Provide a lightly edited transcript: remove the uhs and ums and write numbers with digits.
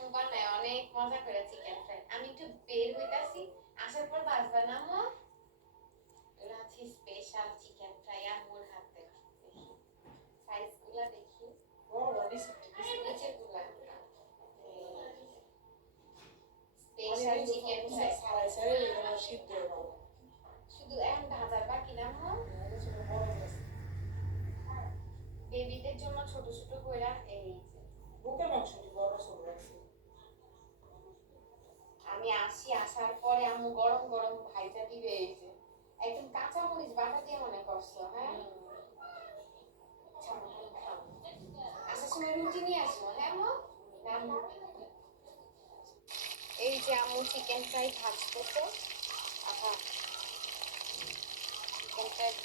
আম্মু বানায় অনেক মজা করে চিকেন ফ্রাই। আমি একটু বের হইতাছি, আসার পর বাজবা না আম্মু। এগুলো হচ্ছে স্পেশাল চিকেন ফ্রাই আম্মুর হাতে। দেখি সাইজ গুলা দেখি, নিচের গুলা স্পেশাল চিকেন ফ্রাই। শুধু এখন ভাজার বাকি না আম্মু? বেবিদের জন্য ছোট ছোট কইরা এই যে বুকের মাংসটি বড় ছোট রাখছি। আমি আসি, আসার পরে আম্মু গরম গরম ভাইজা দিবে। এই যে একদম কাঁচা মরিচ বাটা দিয়ে মনে করছো, হ্যাঁ? আসার সময় রুটি নিয়ে আসবো, হ্যাঁ আম্মু? না আম্মু, এই যে আম্মু চিকেন ফ্রাই ভাজতেছে। আহা, চিকেন ফ্রাই